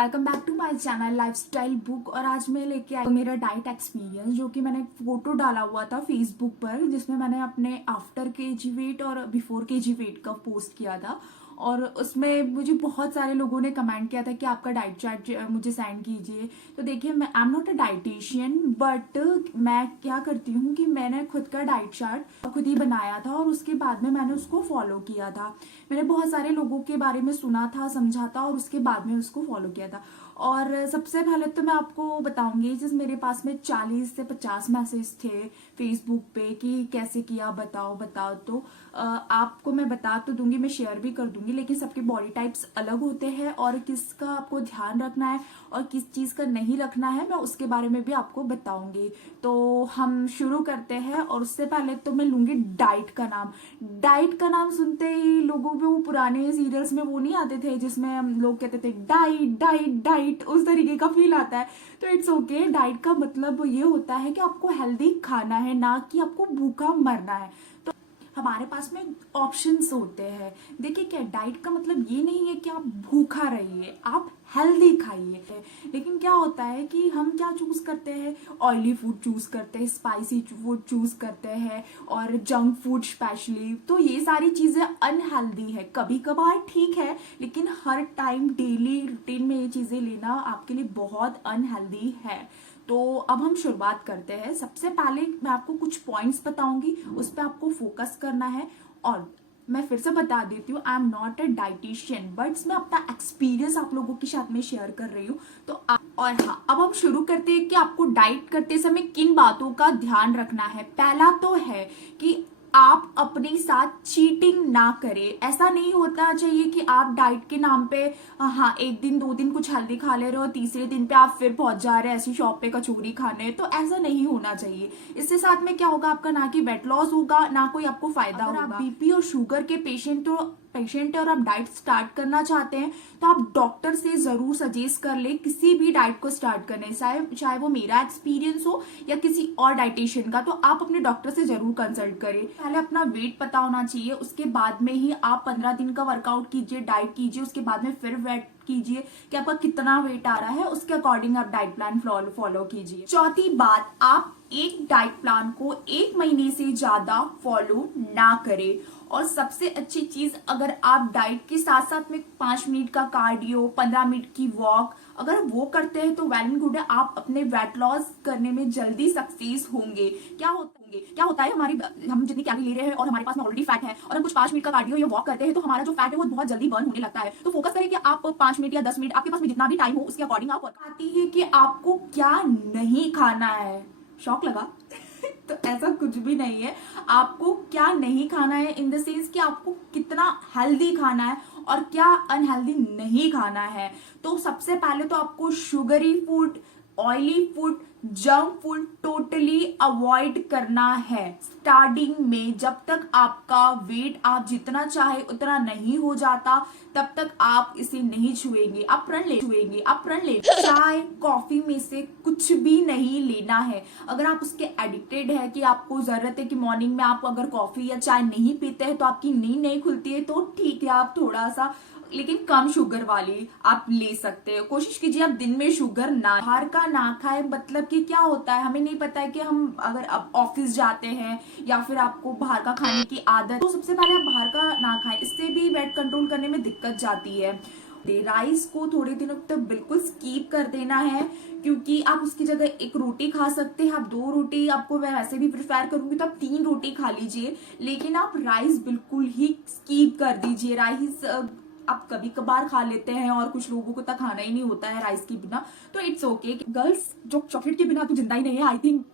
Welcome back to my channel lifestyle book. और आज मैं लेके आई मेरा डाइट एक्सपीरियंस, जो कि मैंने फोटो डाला हुआ था फेसबुक पर, जिसमें मैंने अपने आफ्टर केजी वेट और बिफोर केजी वेट का पोस्ट किया था। और उसमें मुझे बहुत सारे लोगों ने कमेंट किया था कि आपका डाइट चार्ट मुझे सेंड कीजिए। तो देखिए, मैं I am not a dietitian, but मैं क्या करती हूँ कि मैंने खुद का डाइट चार्ट खुद ही बनाया था और उसके बाद में मैंने उसको फॉलो किया था। मैंने बहुत सारे लोगों के बारे में सुना था, समझा था और उसके बाद में उसको फॉलो किया था। और सबसे पहले तो मैं आपको बताऊंगी, जिस मेरे पास में 40 से 50 मैसेज थे फेसबुक पे कि कैसे किया, बताओ बताओ। तो आपको मैं बता तो दूंगी, मैं शेयर भी कर दूंगी, लेकिन सबके बॉडी टाइप्स अलग होते हैं और किसका आपको ध्यान रखना है और किस चीज का नहीं रखना है, मैं उसके बारे में भी आपको बताऊंगी। तो हम शुरू करते हैं। और उससे पहले तो मैं लूंगी डाइट का नाम। डाइट का नाम सुनते ही लोगों पे वो पुराने सीरियल्स में वो नहीं आते थे जिसमें हम लोग कहते थे डाइट डाइट डाइट, उस तरीके का फील आता है। तो इट्स ओके। डाइट का मतलब ये होता है कि आपको हेल्दी खाना है, ना कि आपको भूखा मरना है। तो हमारे पास में ऑप्शंस होते हैं। देखिए, क्या डाइट का मतलब ये नहीं है कि आप भूखा रहिए, आप हेल्दी खाइए। लेकिन क्या होता है कि हम क्या चूज करते हैं, ऑयली फूड चूज करते हैं, स्पाइसी फूड चूज करते हैं और जंक फूड स्पेशली। तो ये सारी चीजें अनहेल्दी है। कभी कभार ठीक है, लेकिन हर टाइम डेली रूटीन में ये चीजें लेना आपके लिए बहुत अनहेल्दी है। तो अब हम शुरुआत करते हैं। सबसे पहले मैं आपको कुछ पॉइंट्स बताऊंगी, उस पर आपको फोकस करना है। और मैं फिर से बता देती हूँ, I am not a dietitian, but मैं अपना एक्सपीरियंस आप लोगों के साथ में शेयर कर रही हूँ। तो और हाँ, अब हम शुरू करते हैं कि आपको डाइट करते समय किन बातों का ध्यान रखना है। पहला तो है कि आप अपने साथ चीटिंग ना करें। ऐसा नहीं होना चाहिए कि आप डाइट के नाम पे हाँ एक दिन दो दिन कुछ हेल्दी खा ले रहे हो, तीसरे दिन पे आप फिर पहुंच जा रहे हैं ऐसी शॉप पे कचौरी खाने। तो ऐसा नहीं होना चाहिए। इससे साथ में क्या होगा, आपका ना कि वेट लॉस होगा, ना कोई आपको फायदा होगा। आप बीपी और शुगर के पेशेंट है और आप डाइट स्टार्ट करना चाहते हैं, तो आप डॉक्टर से जरूर सजेस्ट कर ले किसी भी डाइट को स्टार्ट करने, चाहे वो मेरा एक्सपीरियंस हो या किसी और डाइटिशियन का। तो आप अपने डॉक्टर से जरूर कंसल्ट करें। पहले अपना वेट पता होना चाहिए, उसके बाद में ही आप 15 दिन का वर्कआउट कीजिए, डाइट कीजिए, उसके बाद में फिर वेट कीजिए कि आपका कितना वेट आ रहा है, उसके अकॉर्डिंग आप डाइट प्लान फॉलो कीजिए। चौथी बात, आप एक डाइट प्लान को 1 महीने से ज्यादा फॉलो ना करें। और सबसे अच्छी चीज, अगर आप डाइट के साथ साथ में 5 मिनट का कार्डियो, 15 मिनट की वॉक अगर आप वो करते हैं तो वेल एंड गुड है, आप अपने वेट लॉस करने में जल्दी सक्सेस होंगे। क्या होता है, हम जितनी कैलोरी ले रहे हैं और हमारे पास में ऑलरेडी फैट है और हम कुछ 5 मिनट का कार्डियो या वॉक करते हैं तो हमारा जो फैट है वो बहुत जल्दी बर्न होने लगता है। तो फोकस करें कि आप 5 मिनट या 10 मिनट, आपके पास में जितना भी टाइम हो उसके अकॉर्डिंग आप आती है कि आपको क्या नहीं खाना है। शौक लगा तो ऐसा कुछ भी नहीं है। आपको क्या नहीं खाना है इन द सेंस कि आपको कितना हेल्दी खाना है और क्या अनहेल्दी नहीं खाना है। तो सबसे पहले तो आपको sugary food, oily food, junk food totally avoid करना है। स्टार्टिंग में जब तक आपका वेट आप जितना चाहे उतना नहीं हो जाता, तब तक आप इसे नहीं छुएंगे। आप प्रण ले चाय कॉफी में से कुछ भी नहीं लेना है। अगर आप उसके एडिक्टेड है कि आपको जरूरत है कि मॉर्निंग में आप अगर कॉफी या चाय नहीं पीते हैं तो आपकी नींद नहीं खुलती है, तो ठीक है, आप थोड़ा सा लेकिन कम शुगर वाली आप ले सकते हो। कोशिश कीजिए आप दिन में शुगर ना, बाहर का ना खाए। मतलब कि क्या होता है, हमें नहीं पता है कि हम अगर ऑफिस जाते हैं या फिर आपको बाहर का खाने की आदत, तो सबसे पहले आप बाहर का ना खाएं। इससे भी वेट कंट्रोल करने में दिक्कत जाती है। राइस को थोड़े दिनों तक बिल्कुल स्कीप कर देना है, क्योंकि आप उसकी जगह एक रोटी खा सकते हैं। आप 2 रोटी, आपको मैं वैसे भी प्रिफेयर करूंगी तो आप 3 रोटी खा लीजिए, लेकिन आप राइस बिल्कुल ही स्कीप कर दीजिए। राइस आप कभी कभार खा लेते हैं और कुछ लोगों को तो खाना ही नहीं होता है राइस के बिना, तो इट्स ओके। गर्ल्स जो चॉकलेट के बिना तो जिंदा ही नहीं है, आई थिंक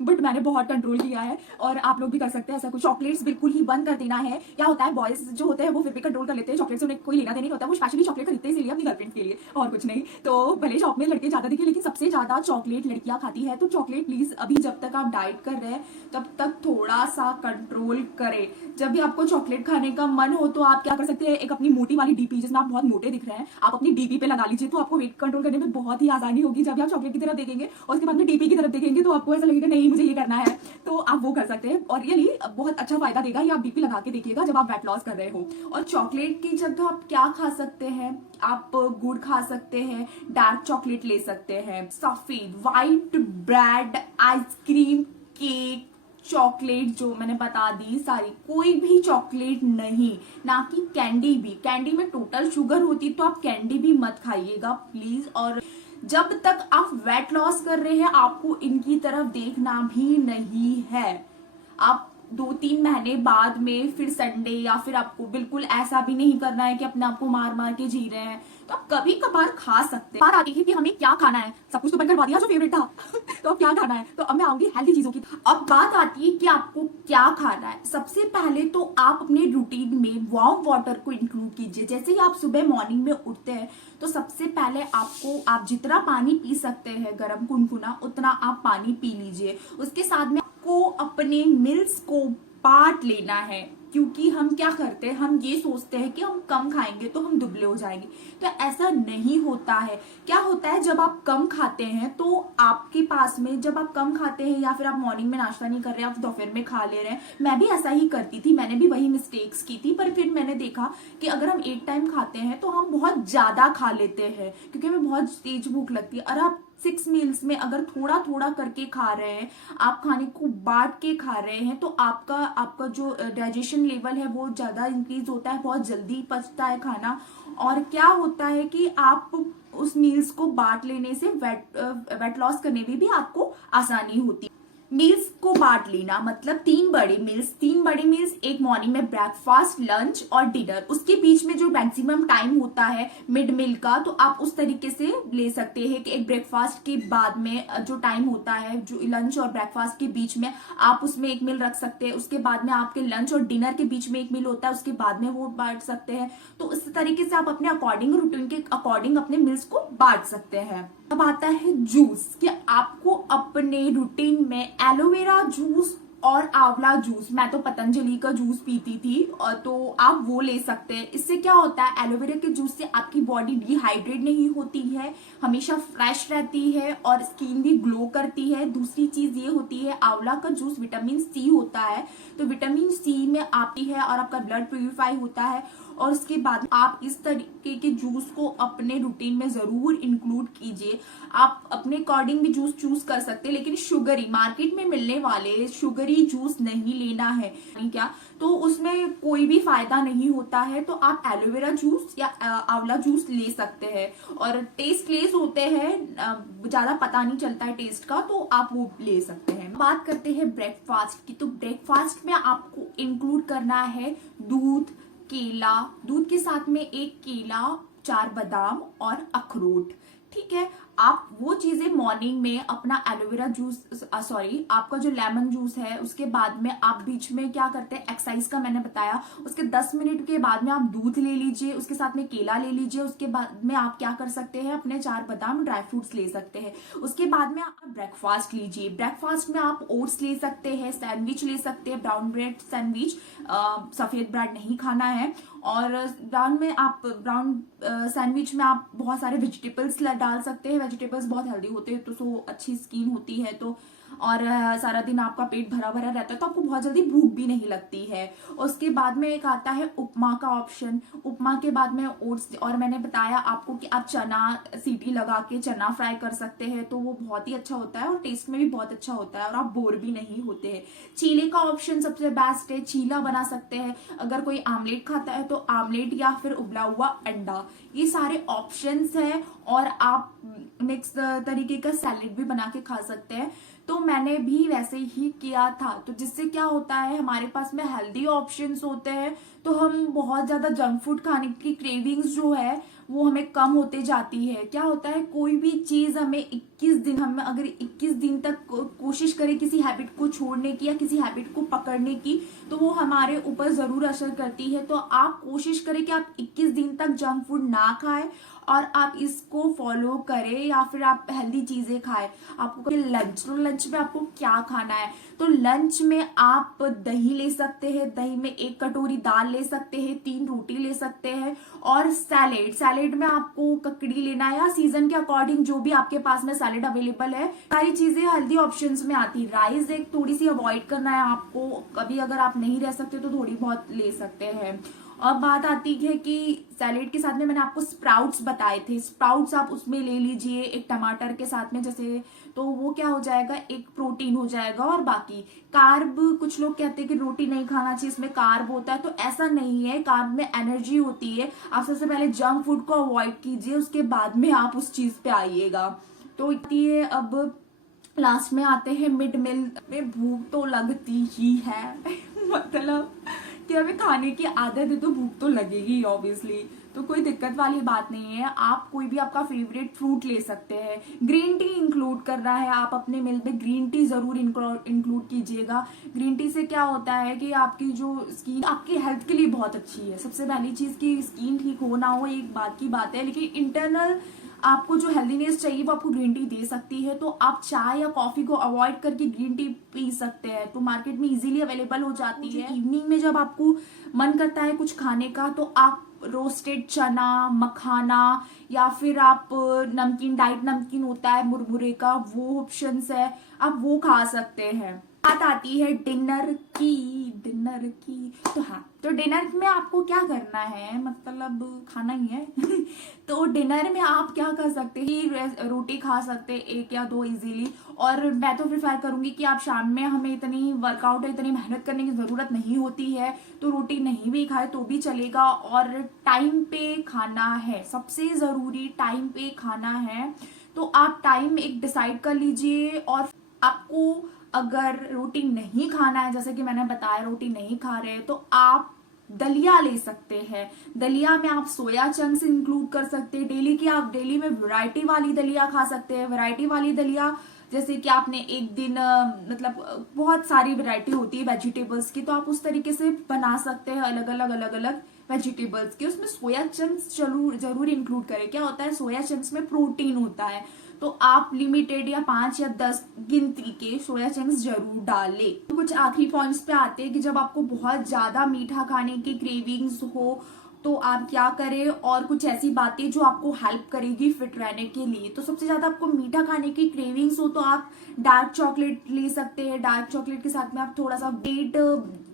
मैंने बहुत कंट्रोल किया है और आप लोग भी कर सकते हैं ऐसा कुछ। चॉकलेट्स बिल्कुल ही बंद कर देना है। क्या होता है, बॉयज जो होते हैं वो फिर भी कंट्रोल कर लेते हैं, चॉकलेट से उन्हें कोई लेना देना नहीं होता, वो स्पेशली चॉकलेट खरीदते हैं इसीलिए अपनी गर्लफ्रेंड के लिए, और कुछ नहीं। तो भले शॉप में लड़के ज्यादा दिखे, लेकिन सबसे ज्यादा चॉकलेट लड़कियां खाती है। तो चॉकलेट प्लीज अभी जब तक आप डाइट कर रहे हैं तब तक थोड़ा सा कंट्रोल करें। जब भी आपको चॉकलेट खाने का मन हो तो आप क्या कर सकते हैं, एक अपनी मोटी वाली हमारी डीपी जिसमें आप बहुत मोटे दिख रहे हैं, आप अपनी डीपी पे लगा लीजिए, तो आपको वेट कंट्रोल करने में बहुत ही आसानी होगी। जब आप चॉकलेट की तरफ देखेंगे और उसके बाद में डीपी की तरफ देखेंगे तो आपको ऐसा लगेगा नहीं मुझे ये करना है, तो आप वो कर सकते हैं और रियली बहुत अच्छा फायदा देगा। ये आप डीपी लगा के देखिएगा जब आप वेट लॉस कर रहे हो। और चॉकलेट की जगह आप क्या खा सकते हैं, आप गुड़ खा सकते हैं, डार्क चॉकलेट ले सकते हैं, सफेद white bread, ice cream, cake, chocolate जो मैंने बता दी सारी, कोई भी चॉकलेट नहीं, ना कि कैंडी भी। कैंडी में टोटल शुगर होती, तो आप कैंडी भी मत खाइएगा प्लीज। और जब तक आप वेट लॉस कर रहे हैं आपको इनकी तरफ देखना भी नहीं है। आप 2-3 महीने बाद में फिर संडे या फिर आपको बिल्कुल ऐसा भी नहीं करना है कि अपने आप को मार मार के जी रहे हैं, तो आप कभी कभार खा सकते हैं। बात आती है कि हमें क्या खाना है, सब कुछ तो बनकर करवा दिया जो फेवरेट था तो अब क्या खाना है, तो अब मैं आऊंगी हेल्दी चीजों की। अब बात आती है कि आपको क्या खाना है। सबसे पहले तो आप अपने रूटीन में वार्म वाटर को इंक्लूड कीजिए। जैसे ही आप सुबह मॉर्निंग में उठते हैं तो सबसे पहले आप जितना पानी पी सकते हैं गर्म गुनगुना, उतना आप पानी पी लीजिए। उसके साथ में को अपने मिल्स को बांट लेना है, क्योंकि हम क्या करते हैं, हम ये सोचते हैं कि हम कम खाएंगे तो हम दुबले हो जाएंगे, तो ऐसा नहीं होता है। क्या होता है, जब आप कम खाते हैं तो आपके पास में, जब आप कम खाते हैं या फिर आप मॉर्निंग में नाश्ता नहीं कर रहे, आप दोपहर में खा ले रहे हैं, मैं भी ऐसा ही करती थी, मैंने भी वही मिस्टेक्स की थी। पर फिर मैंने देखा कि अगर हम एक टाइम खाते हैं तो हम बहुत ज्यादा खा लेते हैं, क्योंकि हमें बहुत तेज भूख लगती है। और आप 6 मील्स में अगर थोड़ा थोड़ा करके खा रहे हैं, आप खाने को बांट के खा रहे हैं, तो आपका जो डाइजेशन लेवल है वो ज्यादा इंक्रीज होता है, बहुत जल्दी पचता है खाना। और क्या होता है कि आप उस मील्स को बांट लेने से वेट लॉस करने में भी आपको आसानी होती है। मील्स को बांट लेना मतलब 3 बड़े मील्स, एक मॉर्निंग में ब्रेकफास्ट, लंच और डिनर, उसके बीच में जो मैक्सिमम टाइम होता है मिड मील का, तो आप उस तरीके से ले सकते हैं कि एक ब्रेकफास्ट के बाद में जो टाइम होता है, जो लंच और ब्रेकफास्ट के बीच में, आप उसमें एक मील रख सकते हैं। उसके बाद में आपके लंच और डिनर के बीच में एक मील होता है, उसके बाद में वो बांट सकते हैं। तो इस तरीके से आप अपने अकॉर्डिंग, रूटीन के अकॉर्डिंग अपने मील्स को बांट सकते हैं। अब आता है जूस, कि आपको अपने रूटीन में एलोवेरा जूस और आंवला जूस, मैं तो पतंजलि का जूस पीती थी, और तो आप वो ले सकते हैं। इससे क्या होता है, एलोवेरा के जूस से आपकी बॉडी डिहाइड्रेट नहीं होती है, हमेशा फ्रेश रहती है और स्किन भी ग्लो करती है। दूसरी चीज ये होती है, आंवला का जूस विटामिन सी होता है, तो विटामिन सी में आती है और आपका ब्लड प्यूरिफाई होता है। और उसके बाद आप इस तरीके के जूस को अपने रूटीन में जरूर इंक्लूड कीजिए। आप अपने अकॉर्डिंग भी जूस चूज कर सकते हैं, लेकिन शुगरी, मार्केट में मिलने वाले शुगरी जूस नहीं लेना है, क्या तो उसमें कोई भी फायदा नहीं होता है। तो आप एलोवेरा जूस या आंवला जूस ले सकते हैं, और टेस्टलेस होते हैं, ज्यादा पता नहीं चलता है टेस्ट का, तो आप वो ले सकते हैं। बात करते हैं ब्रेकफास्ट की, तो ब्रेकफास्ट में आपको इंक्लूड करना है दूध, केला, दूध के साथ में 1 केला, 4 बादाम और अखरोट। ठीक है, आप वो चीजें मॉर्निंग में अपना एलोवेरा जूस, आपका जो लेमन जूस है, उसके बाद में आप बीच में क्या करते हैं, एक्सरसाइज का मैंने बताया, उसके 10 मिनट के बाद में आप दूध ले लीजिए, उसके साथ में केला ले लीजिए, उसके बाद में आप क्या कर सकते हैं, अपने 4 बादाम, ड्राई फ्रूट्स ले सकते हैं। उसके बाद में आप ब्रेकफास्ट लीजिए। ब्रेकफास्ट में आप ओट्स ले सकते हैं, सैंडविच ले सकते हैं, ब्राउन ब्रेड सैंडविच, सफेद ब्रेड नहीं खाना है। और ब्राउन सैंडविच में आप बहुत सारे वेजिटेबल्स डाल सकते हैं, वेजिटेबल्स बहुत हेल्दी होते हैं, तो सो अच्छी स्किन होती है, तो और सारा दिन आपका पेट भरा भरा रहता है, तो आपको बहुत जल्दी भूख भी नहीं लगती है। उसके बाद में एक आता है उपमा का ऑप्शन, उपमा के बाद में ओट्स, और मैंने बताया आपको कि आप चना सीटी लगा के चना फ्राई कर सकते हैं, तो वो बहुत ही अच्छा होता है और टेस्ट में भी बहुत अच्छा होता है, और आप बोर भी नहीं होते हैं। चीले का ऑप्शन सबसे बेस्ट है, चीला बना सकते हैं। अगर कोई आमलेट खाता है तो आमलेट या फिर उबला हुआ अंडा, ये सारे ऑप्शंस हैं। और आप मिक्स तरीके का सैलेड भी बना के खा सकते हैं, तो मैंने भी वैसे ही किया था। तो जिससे क्या होता है, हमारे पास में हेल्दी ऑप्शंस होते हैं, तो हम बहुत ज्यादा जंक फूड खाने की क्रेविंग्स जो है वो हमें कम होते जाती है। क्या होता है, कोई भी चीज हम अगर 21 दिन तक कोशिश करें किसी हैबिट को छोड़ने की या किसी हैबिट को पकड़ने की, तो वो हमारे ऊपर जरूर असर करती है। तो आप कोशिश करें कि आप 21 दिन तक जंक फूड ना खाएं, और आप इसको फॉलो करें या फिर आप हेल्दी चीजें खाएं। आपको लंच, तो लंच में आपको क्या खाना है, तो लंच में आप दही ले सकते हैं, दही में 1 कटोरी दाल ले सकते हैं, 3 रोटी ले सकते हैं, और सैलेड, सैलेड में आपको ककड़ी लेना है या सीजन के अकॉर्डिंग जो भी आपके पास में सैलेड अवेलेबल है। सारी चीजें हेल्दी ऑप्शंस में आती है। राइस एक थोड़ी सी अवॉइड करना है आपको, कभी अगर आप नहीं रह सकते तो थोड़ी बहुत ले सकते हैं। अब बात आती है कि सैलेड के साथ में मैंने आपको स्प्राउट्स बताए थे, स्प्राउट्स आप उसमें ले लीजिए एक टमाटर के साथ में, जैसे तो वो क्या हो जाएगा, एक प्रोटीन हो जाएगा। और बाकी कार्ब, कुछ लोग कहते हैं कि रोटी नहीं खाना चाहिए, इसमें कार्ब होता है, तो ऐसा नहीं है। कार्ब में एनर्जी होती है। आप सबसे पहले जंक फूड को अवॉइड कीजिए, उसके बाद में आप उस चीज पे आइएगा। तो ये अब लास्ट में आते हैं मिड मील में। भूख तो लगती ही है मतलब कि हमें खाने की आदत है तो भूख तो लगेगी ऑब्वियसली, तो कोई दिक्कत वाली बात नहीं है। आप कोई भी आपका फेवरेट फ्रूट ले सकते हैं। ग्रीन टी इंक्लूड करना है, आप अपने मील में ग्रीन टी जरूर इंक्लूड कीजिएगा। ग्रीन टी से क्या होता है कि आपकी जो स्किन आपकी हेल्थ के लिए बहुत अच्छी है। सबसे पहली चीज की स्किन ठीक हो ना हो एक बात की बात है, लेकिन इंटरनल आपको जो हेल्दीनेस चाहिए वो आपको ग्रीन टी दे सकती है। तो आप चाय या कॉफी को अवॉइड करके ग्रीन टी पी सकते हैं, तो मार्केट में इजीली अवेलेबल हो जाती है। इवनिंग में जब आपको मन करता है कुछ खाने का, तो आप रोस्टेड चना, मखाना, या फिर आप नमकीन, डाइट नमकीन होता है मुरमुरे का, वो ऑप्शंस है, आप वो खा सकते हैं। बात आती है डिनर की, तो हाँ, तो डिनर में आपको क्या करना है, मतलब खाना ही है तो डिनर में आप क्या कर सकते हैं, रोटी खा सकते हैं 1 या 2 इजीली। और मैं तो प्रिफर करूंगी कि आप शाम में, हमें इतनी वर्कआउट है, इतनी मेहनत करने की जरूरत नहीं होती है, तो रोटी नहीं भी खाए तो भी चलेगा। और टाइम पे खाना है, सबसे जरूरी टाइम पे खाना है। तो आप टाइम एक डिसाइड कर लीजिए। और आपको अगर रोटी नहीं खाना है, जैसे कि मैंने बताया रोटी नहीं खा रहे हैं, तो आप दलिया ले सकते हैं। दलिया में आप सोया चंक्स इंक्लूड कर सकते हैं। डेली की आप डेली में वैरायटी वाली दलिया खा सकते हैं। वैरायटी वाली दलिया जैसे कि आपने एक दिन मतलब बहुत सारी वैरायटी होती है वेजिटेबल्स की, तो आप उस तरीके से बना सकते हैं अलग अलग वेजिटेबल्स की। उसमें सोया चंक्स जरूर इंक्लूड करें। क्या होता है, सोया चंक्स में प्रोटीन होता है, तो आप लिमिटेड या 5 या 10 गिनती के सोया चंक्स जरूर डालें। तो कुछ आखिरी पॉइंट्स पे आते हैं कि जब आपको बहुत ज्यादा मीठा खाने की क्रेविंग्स हो तो आप क्या करें, और कुछ ऐसी बातें जो आपको हेल्प करेगी फिट रहने के लिए। तो सबसे ज्यादा आपको मीठा खाने की क्रेविंग्स हो तो आप डार्क चॉकलेट ले सकते हैं। डार्क चॉकलेट के साथ में आप थोड़ा सा डेट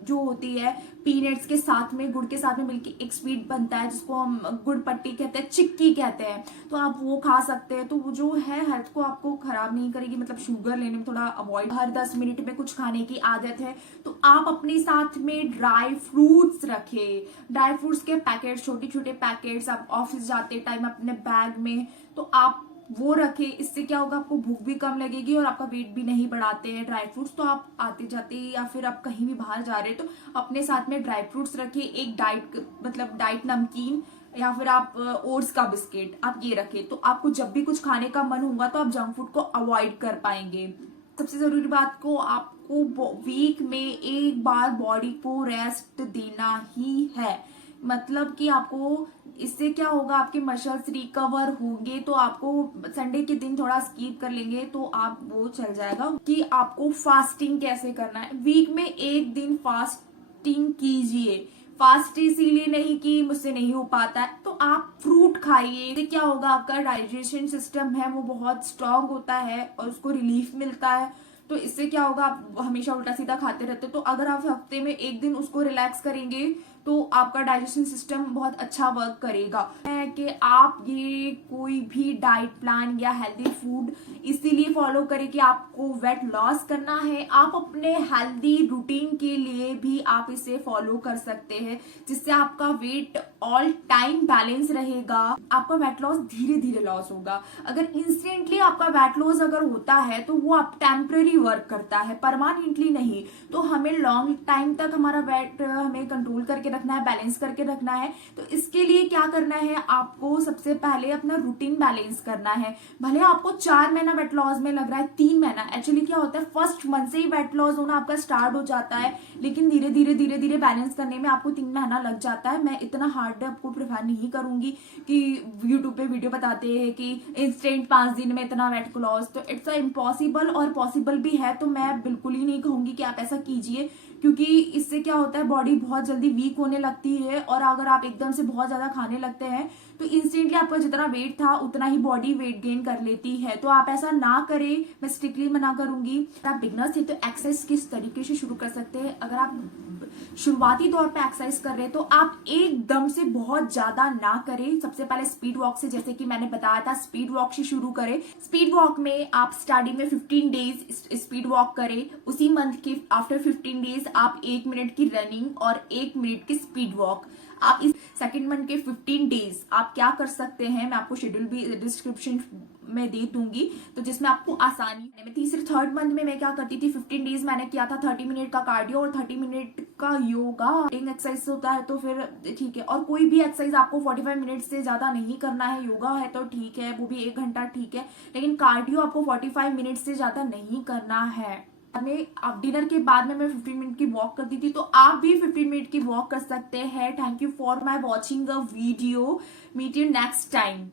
जो होती है पीनट्स के साथ में, गुड़ के साथ में मिलकर एक स्वीट बनता है जिसको हम गुड़ पट्टी कहते हैं, चिक्की कहते हैं, तो आप वो खा सकते हैं। तो वो जो है हेल्थ को आपको खराब नहीं करेगी, मतलब शुगर लेने में थोड़ा अवॉइड। हर 10 मिनट में कुछ खाने की आदत है, तो आप अपने साथ में ड्राई फ्रूट्स रखें। ड्राई फ्रूट्स के पैकेट, छोटे छोटे पैकेट्स, आप ऑफिस जाते टाइम अपने बैग में, तो आप वो रखे। इससे क्या होगा, आपको भूख भी कम लगेगी और आपका वेट भी नहीं बढ़ाते हैं ड्राई फ्रूट्स। तो आप आते जाते या फिर आप कहीं भी बाहर जा रहे हैं तो अपने साथ में ड्राई फ्रूट्स रखिए। एक डाइट नमकीन या फिर आप ओट्स का बिस्किट आप ये रखें, तो आपको जब भी कुछ खाने का मन होगा तो आप जंक फूड को अवॉइड कर पाएंगे। सबसे जरूरी बात को आपको वीक में एक बार बॉडी को रेस्ट देना ही है। मतलब कि आपको इससे क्या होगा, आपके मसल्स रिकवर होंगे। तो आपको संडे के दिन थोड़ा स्कीप कर लेंगे तो आप वो चल जाएगा। कि आपको फास्टिंग कैसे करना है, वीक में 1 दिन फास्टिंग कीजिए। फास्ट इसीलिए नहीं कि मुझसे नहीं हो पाता है, तो आप फ्रूट खाइए। इससे क्या होगा, आपका डाइजेशन सिस्टम है वो बहुत स्ट्रांग होता है और उसको रिलीफ मिलता है। तो इससे क्या होगा, आप हमेशा उल्टा सीधा खाते रहते, तो अगर आप हफ्ते में 1 दिन उसको रिलैक्स करेंगे तो आपका डाइजेशन सिस्टम बहुत अच्छा वर्क करेगा। है कि आप ये कोई भी डाइट प्लान या हेल्दी फूड इसीलिए फॉलो करें कि आपको वेट लॉस करना है। आप अपने हेल्दी रूटीन के लिए भी आप इसे फॉलो कर सकते हैं, जिससे आपका वेट ऑल टाइम बैलेंस रहेगा। आपका वेट लॉस धीरे धीरे लॉस होगा। अगर इंस्टेंटली आपका वेट लॉस अगर होता है तो वो आप टेम्पररी वर्क करता है, परमानेंटली नहीं। तो हमें लॉन्ग टाइम तक हमारा वेट हमें कंट्रोल करके रखना है, बैलेंस करके रखना है। तो इसके लिए क्या करना है, आपको सबसे पहले अपना रूटीन बैलेंस करना है। भले आपको 4 महीना वेट लॉस में लग रहा है, 3 महीना, एक्चुअली क्या होता है फर्स्ट मंथ से ही वेट लॉस होना आपका स्टार्ट हो जाता है, लेकिन धीरे धीरे बैलेंस करने में आपको 3 महीना लग जाता है। मैं इतना हार्ड आपको प्रेफर नहीं करूंगी कि यूट्यूब पे वीडियो बताते हैं कि इंस्टेंट 5 दिन में इतना वेट लॉस, तो इट्स इम्पॉसिबल, और पॉसिबल भी है तो मैं बिल्कुल ही नहीं कहूंगी कि आप ऐसा कीजिए, क्योंकि इससे क्या होता है बॉडी बहुत जल्दी वीक होने लगती है, और अगर आप एकदम से बहुत ज्यादा खाने लगते हैं तो इंस्टेंटली आपका जितना वेट था उतना ही बॉडी वेट गेन कर लेती है। तो आप ऐसा ना करें, मैं स्ट्रिक्टली मना करूंगी। आप बिगनर्स थे तो एक्सरसाइज किस तरीके से शुरू कर सकते हैं, अगर आप शुरुआती तौर पे एक्सरसाइज कर रहे हैं तो आप एकदम से बहुत ज्यादा ना करें। सबसे पहले स्पीड वॉक से, जैसे कि मैंने बताया था, स्पीड वॉक से शुरू करें। स्पीड वॉक में आप स्टार्टिंग में 15 डेज स्पीड वॉक करें, उसी मंथ के आफ्टर 15 डेज आप 1 मिनट की रनिंग और 1 मिनट की स्पीड वॉक। आप इस सेकेंड मंथ के 15 डेज आप क्या कर सकते हैं, मैं आपको शेड्यूल भी डिस्क्रिप्शन में दे दूंगी, तो जिसमें आपको आसानी है। तीसरे थर्ड मंथ में मैं क्या करती थी, 15 डेज मैंने किया था 30 मिनट का कार्डियो और 30 मिनट का योगा एक्सरसाइज होता है, तो फिर ठीक है। और कोई भी एक्सरसाइज आपको 45 मिनट से ज्यादा नहीं करना है, योगा है तो ठीक है, वो भी 1 घंटा ठीक है, लेकिन कार्डियो आपको 45 मिनट से ज्यादा नहीं करना है। अब डिनर के बाद में मैं 15 मिनट की वॉक करती थी, तो आप भी 15 मिनट की वॉक कर सकते हैं। Thank you for my watching a video, meet you next time.